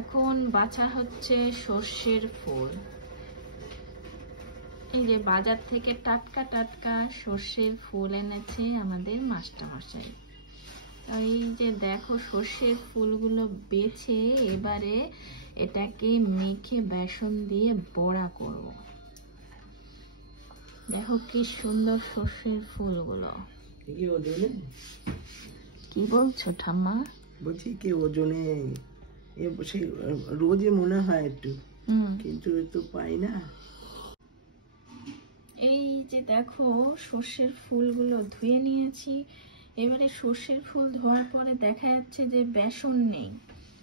এখন বাছা হচ্ছে সর্ষের ফুল। এই যে বাজার থেকে টাটকা টাটকা সর্ষের ফুল এনেছে আমাদের মাস্টারমশাই। এই যে দেখো সর্ষের ফুলগুলো বেছে এবারে এটাকে মেখে বেসন দিয়ে বড়া করব। দেখো কি সুন্দর সর্ষের ফুলগুলো। কি বলছো ঠাম্মা? বলছি কি ওজনে রোজে মনে হয় একটু, কিন্তু তো পাই না। এই যে দেখো সর্ষের ফুলগুলো ধুয়ে নিয়েছি। এবারে সর্ষের ফুল ধোয়ার পরে দেখা যাচ্ছে যে বেসন নেই।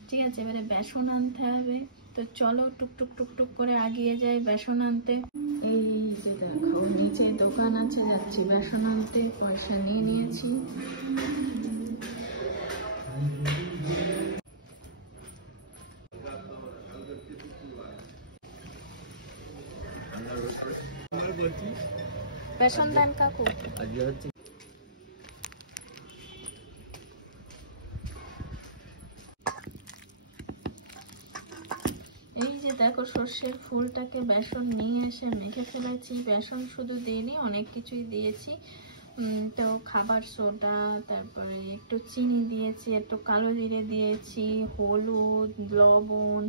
ঠিক আছে, এবারে বেসন আনতে হবে। তো চলো টুকটুক টুকটুক করে আগিয়ে যাই বেসন আনতে। এই যে দেখো নিচে দোকান আছে, যাচ্ছি বেসন আনতে। পয়সা নিয়ে নিয়েছি। বেসন দেন কাকু। এই যে দেখো সর্ষের ফুলটাকে বেসন নিয়ে এসে মেখে ফেলেছি। বেসন শুধু দিইনি, অনেক কিছুই দিয়েছি। তো খাবার সোডা, তারপরে একটু চিনি দিয়েছি, একটু কালো জিরে দিয়েছি, হলুদ, লবণ,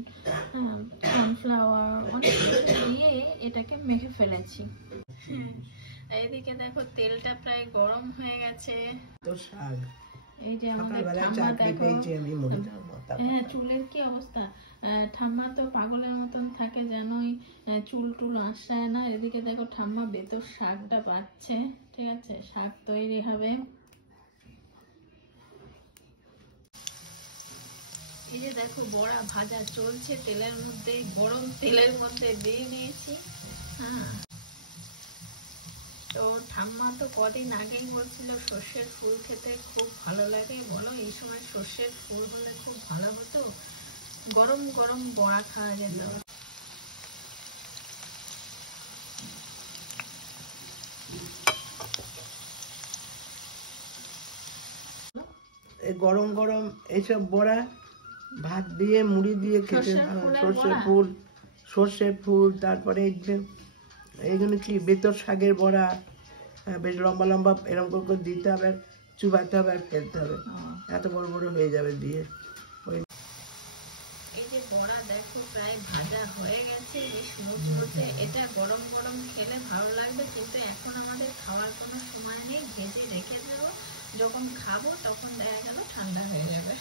হ্যাঁ, কর্নফ্লাওয়ার, অনেক কিছু দিয়ে এটাকে মেখে ফেলেছি। এইদিকে দেখো তেলটা প্রায় গরম হয়ে গেছে। তো শাক এই যে আমাদের ঠাম্মা দেখো, হ্যাঁ চুলের কি অবস্থা। ঠাম্মা তো পাগলের মতন থাকে জানোই, চুল টুল আঁচড়ায় না। এদিকে দেখো ঠাম্মা বেতর শাকটা বাচ্ছে। ঠিক আছে, শাক তৈরি হবে। এই যে দেখো বড়া ভাজা চলছে তেলের মধ্যে, গরম তেলের মধ্যে দিয়ে নিয়েছি। হ্যাঁ, তো ঠাম্মা তো কদিন আগেই বলছিল সর্ষের ফুল খেতে খুব ভালো লাগে। বলো এই সময় সর্ষের ফুল হলে খুব ভালো হতো, গরম গরম বড়া খাওয়া যেত। গরম গরম এইসব বড়া ভাত দিয়ে মুড়ি দিয়ে খেতে। সর্ষের ফুল, তারপরে এইগুলো কি বেতর শাকের বড়া, বেশ লম্বা লম্বা এরকম করে দিতে হবে, চুবাতে হবে আর ফেলতে হবে, এত বড় বড় হয়ে যাবে দিয়ে। এই যে বড়া দেখো প্রায় ভাজা হয়ে গেছে, বেশ মুচমুচে। এটা গরম গরম খেলে ভালো লাগবে, কিন্তু এখন আমাদের খাওয়ার কোনো সময় নেই। ভেজে রেখে দেবো, যখন খাবো তখন দেখা গেল ঠান্ডা হয়ে যাবে।